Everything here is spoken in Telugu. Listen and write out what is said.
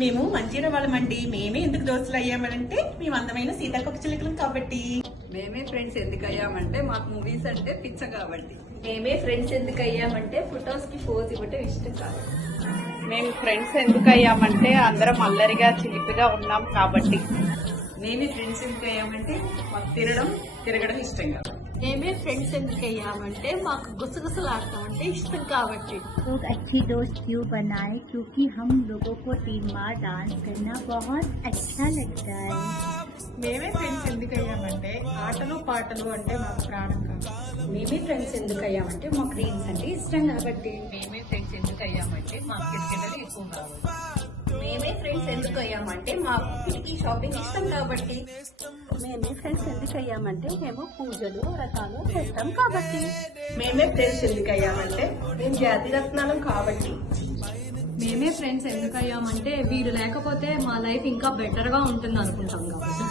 మేము మంచిగా వాళ్ళమండి. మేమే ఎందుకు దోస్తులు అయ్యామంటే మేము అందమైన సీతాకొక చిలుకలం కాబట్టి. మేమే ఫ్రెండ్స్ ఎందుకు అయ్యామంటే మాకు మూవీస్ అంటే పిచ్చ కాబట్టి. మేమే ఫ్రెండ్స్ ఎందుకు అయ్యామంటే ఫొటోస్ కి పోజ్ ఇవ్వటం ఇష్టం కాదు. మేము ఫ్రెండ్స్ ఎందుకు అయ్యామంటే అందరం అల్లరిగా చిలిపిగా ఉన్నాం కాబట్టి. మేమే ఫ్రెండ్స్ ఎందుకు అయ్యామంటే మాకు తిరగడం ఇష్టం కాదు. మేమే ఫ్రెండ్స్ ఎందుకు అయ్యామంటే మాకు గుసగుసలాడటం అంటే ఇష్టం కాబట్టి. लोग अच्छी दोस्त क्यों बनाए? क्योंकि हम लोगों को 3 बार डांस करना बहुत अच्छा लगता है। మేమే ఫ్రెండ్స్ ఎందుకు అయ్యామంటే ఆటలు పాటలు అంటే మాకు ప్రాణం కాదు. మేమే ఫ్రెండ్స్ ఎందుకు అయ్యామంటే మాకు రీల్స్ అంటే ఇష్టం కాబట్టి. మేమే ఫ్రెండ్స్ ఎందుకు అయ్యామంటే మాకు క్రికెట్ ఎక్కువ కావాలి. మేమే ఫ్రెండ్స్ ఎందుకు అయ్యామంటే మాకు కిటికీ షాపింగ్ ఇష్టం కాబట్టి. మేమే ఫ్రెండ్స్ ఎందుకు అయ్యామంటే మేము పూజలు వ్రతాలు చేస్తాం కాబట్టి. మేమే ఫ్రెండ్స్ ఎందుకు అయ్యామంటే మేము జాతి రత్నాలం కాబట్టి. మేమే ఫ్రెండ్స్ ఎందుకు అయ్యామంటే వీడు లేకపోతే మా లైఫ్ ఇంకా బెటర్ గా ఉంటుంది అనుకుంటాం కాబట్టి.